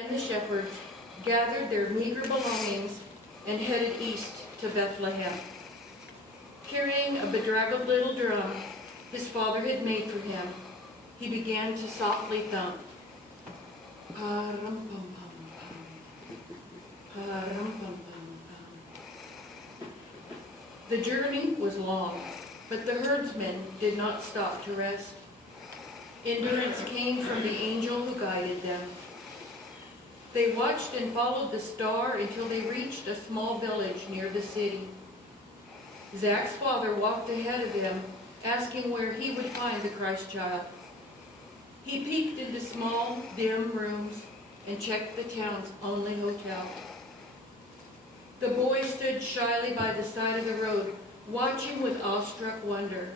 and the shepherds gathered their meager belongings and headed east to Bethlehem. Carrying a bedraggled little drum his father had made for him, he began to softly thump. Pa-rum-pum-pum-pum. Pa-rum-pum-pum-pum. The journey was long, but the herdsmen did not stop to rest. Endurance came from the angel who guided them. They watched and followed the star until they reached a small village near the city. Zach's father walked ahead of them, asking where he would find the Christ child. He peeked into small, dim rooms and checked the town's only hotel. The boy stood shyly by the side of the road, watching with awestruck wonder.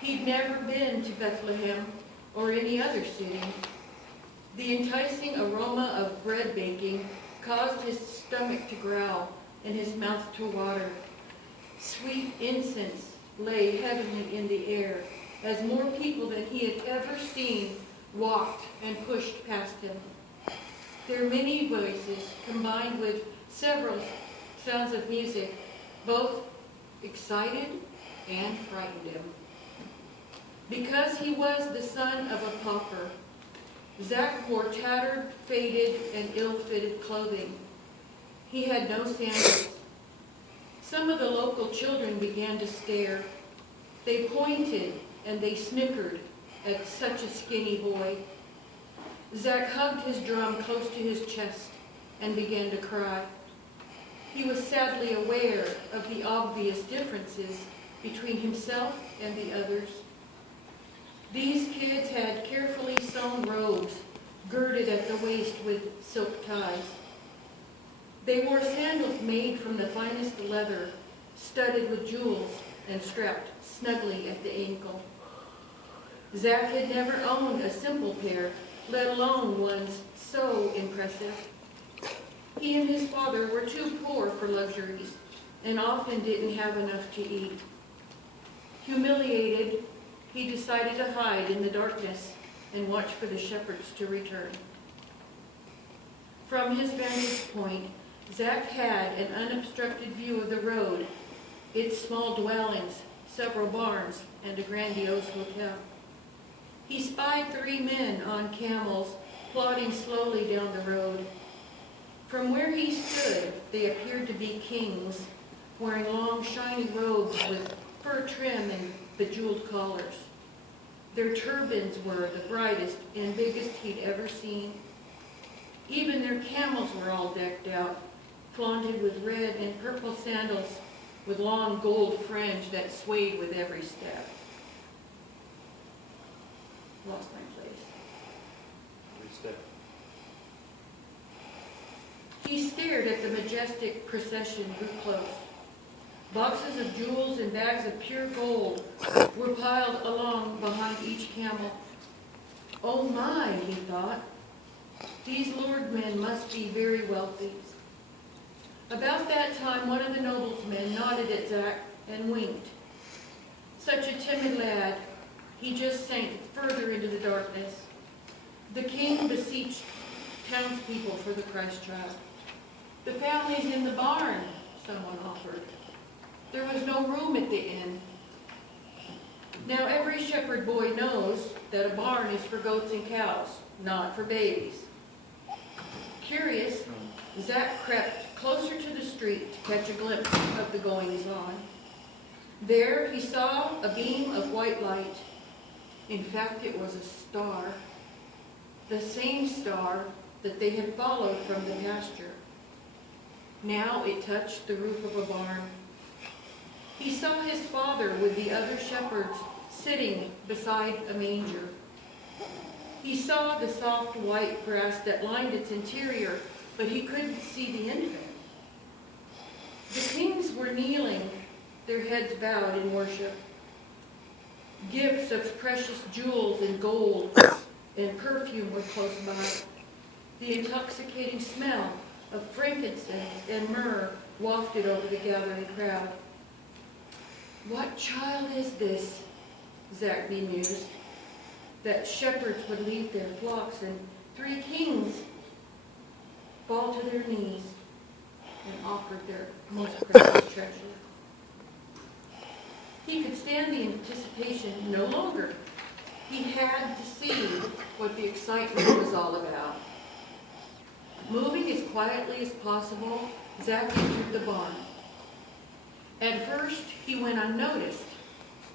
He'd never been to Bethlehem or any other city. The enticing aroma of bread baking caused his stomach to growl and his mouth to water. Sweet incense lay heavily in the air as more people than he had ever seen walked and pushed past him. Their many voices combined with several sounds of music both excited and frightened him. Because he was the son of a pauper, Zach wore tattered, faded, and ill-fitted clothing. He had no sandals. Some of the local children began to stare. They pointed and they snickered at such a skinny boy. Zach hugged his drum close to his chest and began to cry. He was sadly aware of the obvious differences between himself and the others. These kids had carefully sewn robes girded at the waist with silk ties. They wore sandals made from the finest leather, studded with jewels and strapped snugly at the ankle. Zach had never owned a simple pair, let alone ones so impressive. He and his father were too poor for luxuries and often didn't have enough to eat. Humiliated, he decided to hide in the darkness and watch for the shepherds to return. From his vantage point, Zach had an unobstructed view of the road, its small dwellings, several barns, and a grandiose hotel. He spied 3 men on camels plodding slowly down the road. From where he stood, they appeared to be kings, wearing long, shiny robes with fur trim and bejeweled collars. Their turbans were the brightest and biggest he'd ever seen. Even their camels were all decked out, flaunted with red and purple sandals with long gold fringe that swayed with every step. Lost my place. Every step. He stared at the majestic procession grew close. Boxes of jewels and bags of pure gold were piled along behind each camel. Oh my, he thought. These lord men must be very wealthy. About that time, one of the noblemen nodded at Zach and winked. Such a timid lad, he just sank further into the darkness. The king beseeched townspeople for the Christ child. The family's in the barn, someone offered. There was no room at the inn. Now every shepherd boy knows that a barn is for goats and cows, not for babies. Curious, Zach crept closer to the street to catch a glimpse of the goings-on. There he saw a beam of white light. In fact, it was a star, the same star that they had followed from the pasture. Now it touched the roof of a barn. He saw his father with the other shepherds sitting beside a manger. He saw the soft white grass that lined its interior, but he couldn't see the infant. The kings were kneeling, their heads bowed in worship. Gifts of precious jewels and gold and perfume were close by. The intoxicating smell of frankincense and myrrh wafted over the gathering crowd. What child is this, Zach bemused, that shepherds would leave their flocks and 3 kings most precious treasure. He could stand the anticipation no longer. He had to see what the excitement was all about. Moving as quietly as possible, Zach entered the barn. At first, he went unnoticed,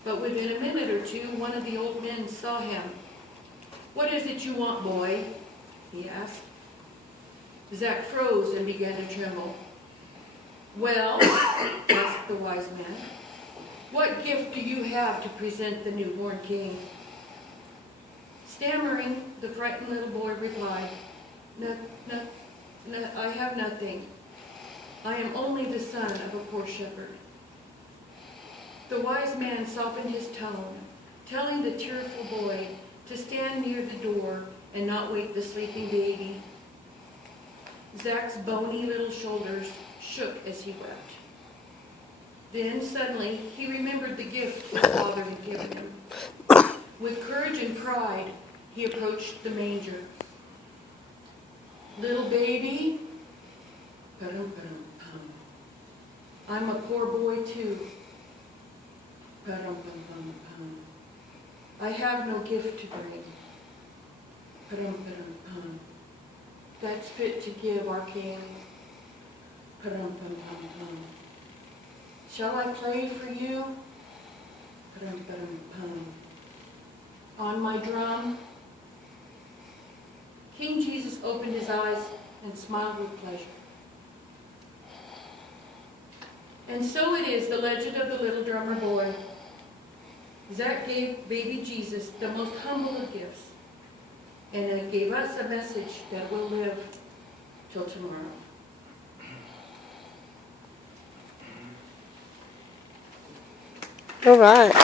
but within a minute or two, one of the old men saw him. "What is it you want, boy?" he asked. Zach froze and began to tremble. "Well," asked the wise man, "what gift do you have to present the newborn king?" Stammering, the frightened little boy replied, No, I have nothing. I am only the son of a poor shepherd." The wise man softened his tone, telling the tearful boy to stand near the door and not wake the sleeping baby. Zach's bony little shoulders shook as he wept. Then suddenly he remembered the gift his father had given him. With courage and pride, he approached the manger. "Little baby, pa-dum-pa-dum-pum. I'm a poor boy too. Pa-dum-pum-pum-pum. I have no gift to bring. Pa-dum-pa-dum-pum. That's fit to give our king. Pa-dum-pum-pum-pum. Shall I play for you? Pa-dum-pa-dum-pum. On my drum." King Jesus opened his eyes and smiled with pleasure. And so it is the legend of the little drummer boy. Zach gave baby Jesus the most humble of gifts, and it gave us a message that will live till tomorrow. All right.